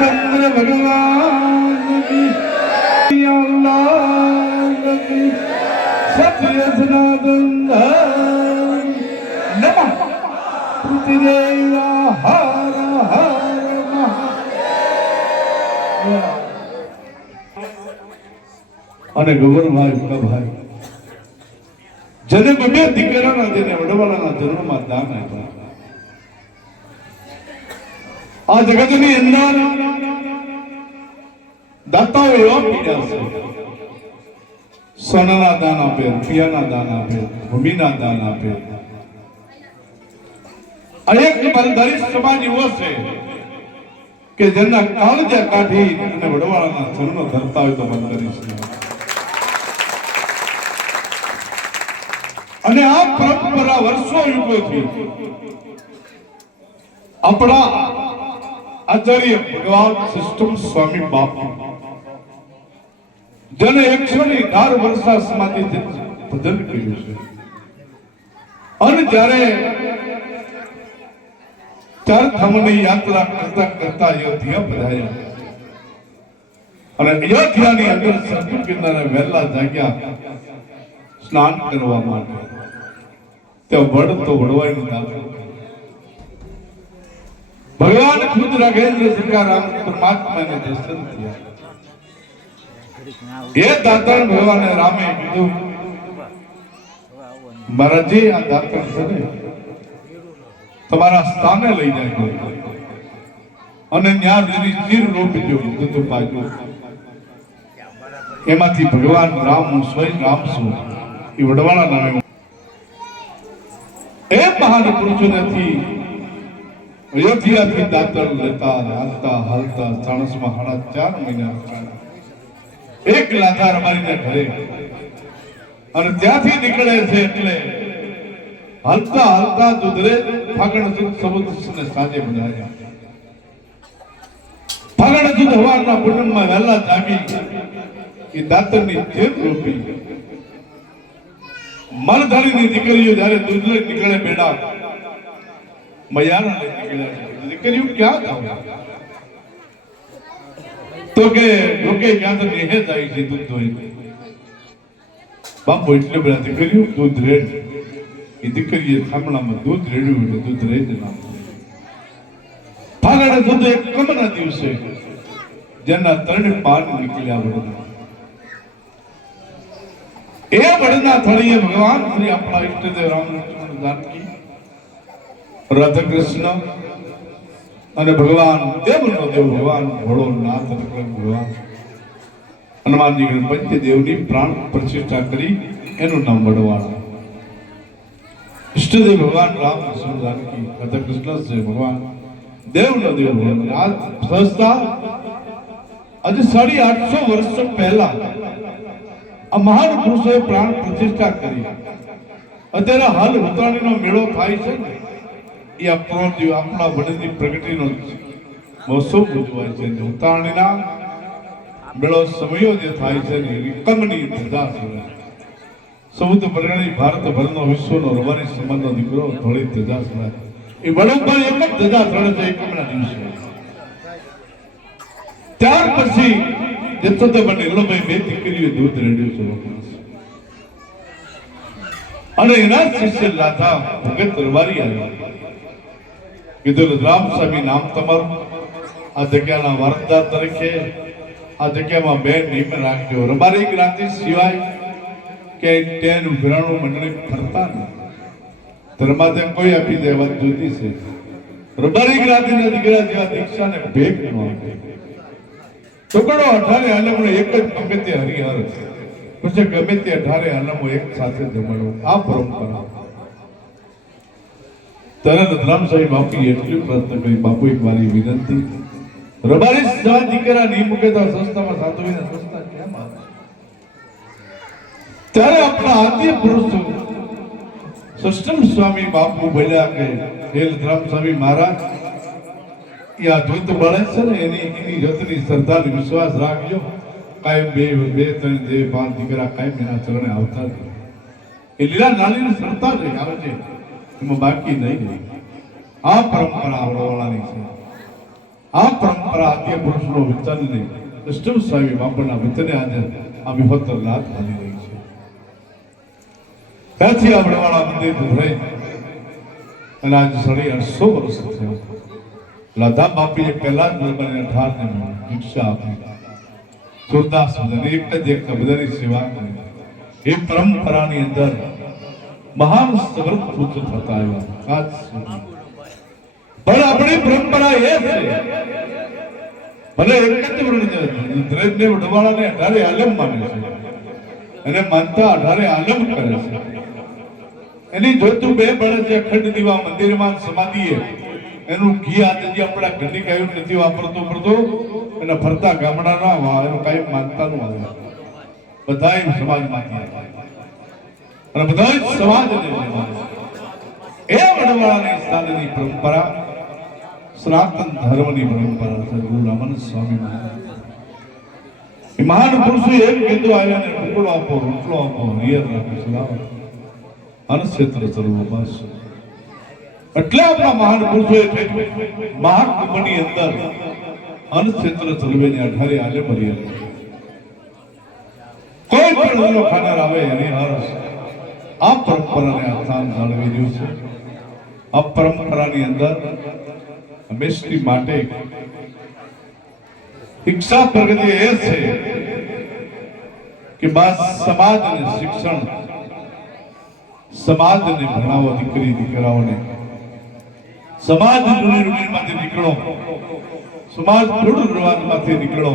रामचंद्र भगवान की अल्लाह की सत्य सनातन नमः पृथ्वीदेवा हर हर महादेव અને ગોવરભાઈ ભાઈ જેને બબે દીકરાના જેને વડવાળાના જન્મમાં દાન આપ્યા આ જગતની અંદર દાતાઓ એવા પીડ્યા છે સોનાના દાન આપે રૂપિયાના દાન આપે ભૂમિના દાન આપે અનેક માલધારી સમાજ એવો છે કે જેના કાળજા કાઢી અને વડવાળાના જન્મ ધરતા હોય તો માલધારી સમાજ અને આ પરંપરા વર્ષો યુગોથી આપણા આચાર્ય ભગવાન સિસ્ટમ સ્વામી બાપુ જેને 118 વર્ષના સમાધિ ભજન કર્યું છે અને જ્યારે ચાર ધામની યાત્રા કરતા કરતા અયોધ્યા પધાર્યા અને અયોધ્યાની અંદર સરસ્વતી કિનારે વહેલા જાગ્યા સ્નાન કરવા માટે ત્યાં વડ તો વડવાઈનું દાખલ ભગવાન ખુદ રાઘેન્દ્ર સરકાર રામ પરમાત્માને દર્શન થયા એ દાતાર ભગવાને રામે કીધું મહારાજજી આ દાતાર છે ને તમારા સ્થાને લઈ જાય અને ન્યા દેવી ચીર રોપજો તો પાજો એમાંથી ભગવાન રામ સ્વયં રામ છું એ વડવાળા નામે એ મહાન પુરુષોથી અયોધ્યાથી દાતર લેતા હાલતા હાલતા ચાણસમાં 4.5 મહિના એક લાધાર મારીને ઘરે અને ત્યાંથી નીકળે છે એટલે હાલતા હાલતા દુધરે ફાગણ સુદ સમુદ્રને સાંજે બનાવ્યા ફાગણ સુદ હવારના પૂનમમાં વહેલા જાગી એ દાતરની જેમ રોપી મલધારીની દીકરીઓ જ્યારે દૂધ લઈ નીકળે બેડા મયાના લઈ નીકળ્યા દીકરીઓ ક્યાં જાવ તો કે લોકે ક્યાં તો નેહે જાય છે દૂધ ધોઈ બાપુ એટલે બધા દીકરીઓ દૂધ રેડ એ દીકરીએ થાંભલામાં દૂધ રેડ્યું એટલે દૂધ રેડ નામ ફાગણ સુદ એક કમના દિવસે જેના 3 પાન નીકળ્યા વડના એ વડના થળીએ ભગવાન શ્રી આપણા ઈષ્ટદેવ રામ લક્ષ્મણ જાનકી રાધા કૃષ્ણ અને ભગવાન દેવનો દેવ ભગવાન ભોળોનાથ ભગવાન હનુમાનજી ગણપતિ દેવની પ્રાણ પ્રતિષ્ઠા કરી એનું નામ વડવાળા ઈષ્ટદેવ ભગવાન રામ લક્ષ્મણ જાનકી રાધા કૃષ્ણ છે ભગવાન દેવનો દેવ ભગવાન આ સંસ્થા આજે 850 વર્ષ પહેલા આ મહાન પુરુષોએ પ્રાણ પ્રતિષ્ઠા કરી અત્યારે હાલ ઉત્તરાયણનો મેળો થાય છે ને એ આપણા વડની પ્રગતિનો મહોત્સવ ઉજવાય છે ઉત્તરાયણના મેળો સમયો જે થાય છે ને કમની ધજા છે સૌદ પરગણી ભારત ભરનો વિશ્વનો રવાની સમાજનો દીકરો ધોળી ધજા છે એ વડોદરા એક જ ધજા ધરે છે એકમના દિવસે ત્યાર પછી જથ્થોબંધ ઇલોભાઈ 2 દીકરીઓ દૂધ રેડ્યું છે અને એના શિષ્ય લાથા ભગત રવારી આવ્યા કીધું રામ સ્વામી નામ તમારું આ જગ્યાના વારસદાર તરીકે આ જગ્યામાં 2 નિયમ રાખજો રબારી ક્રાંતિ સિવાય કે ટેન વિરાણું મંડળી ફરતા નહીં ધર્માદે કોઈ આપી દે વાત જુદી છે રબારી ક્રાંતિના દીકરા જેવા દીક્ષાને ભેગ ન આપે ટુકડો 18 આલમનો એક જ ગમે તે હરિહર પછી ગમે તે 18 આલમો એક સાથે જમાડો આ પરંપરા તરત રામસાઈ બાપુ એટલી પ્રયત્ન કરી બાપુ એક મારી વિનંતી રબારી સા દીકરા નહીં મૂકે તો સંસ્થામાં સાધુવીને સંસ્થા કેમ આવે ત્યારે આપણા આદ્ય પુરુષ સિસ્ટમ સ્વામી બાપુ બોલ્યા કે હે રામસ્વામી મહારાજ આ ધૂત બળે છે ને એની જતની શ્રદ્ધા વિશ્વાસ રાખજો કાયમ 2 3 5 દીકરા કાયમ એના ચરણે આવતા એ લીલા નાની શ્રદ્ધા જ આવે છે એમાં બાકી નહીં આ પરંપરા વડવાળાની છે આ પરંપરા પરંપરા આદ્ય પુરુષનો વચનને કૃષ્ણ સ્વામી બાપાના વચને આજે આ વિહોતર રાત હાલી રહી છે. ત્યાંથી આ વડવાળા મંદિર ઉભરાઈ અને આજ 850 વર્ષ થયા. લાધા બાપીએ પહેલા જ નંબરે 18 ને દીક્ષા આપી. સુરદાસ બધાને એક જ બધાની સેવા કરી. એ પરંપરાની અંદર મહાન સમર્થ પુત્ર થતા આવ્યા આજ સુધી. પણ આપણી પરંપરા એ છે ભલે એક જ વર્ણ દરેકને વડવાળાને 18 આલમ માને છે અને માનતા 18 આલમ કરે છે. એની જોતું બે બળે છે અખંડ દીવા મંદિરમાં સમાધિએ એનું ઘી આજે આપણા ઘરની કાયું નથી વાપરતો અને ફરતા ગામડાના એનું કાંઈ માનતા નું આવે. બધા સમાજમાંથી અને બધા સમાજ એ વડવાળાની સ્થાનની પરંપરા સનાતન ધર્મની પરંપરા છે. ગુરુ રામન સ્વામી મહારાજ મહાન પુરુષો એમ કીધું આવ્યા ને ટુકડો આપો રોટલો આપો રિયર રાખો સલાહ અનક્ષેત્ર સર્વ બસ. એટલે આપણા મહાન પુરુષોએ મહાકુંભની અંદર અનક્ષેત્ર સર્વેની 18 આલે મરી કોઈ પણ ખાનાર આવે એની હર્ષ આ પરંપરાને આ સ્થાન જાળવી રહ્યું છે. આ પરંપરાની અંદર હંમેશની માટે શિક્ષા પ્રગતિ એ છે કે બસ સમાજને શિક્ષણ સમાજને ભણાવો દીકરી દીકરાઓને સમાજ રૂઢિમાંથી નીકળો સમાજ રૂઢ રિવાજમાંથી નીકળો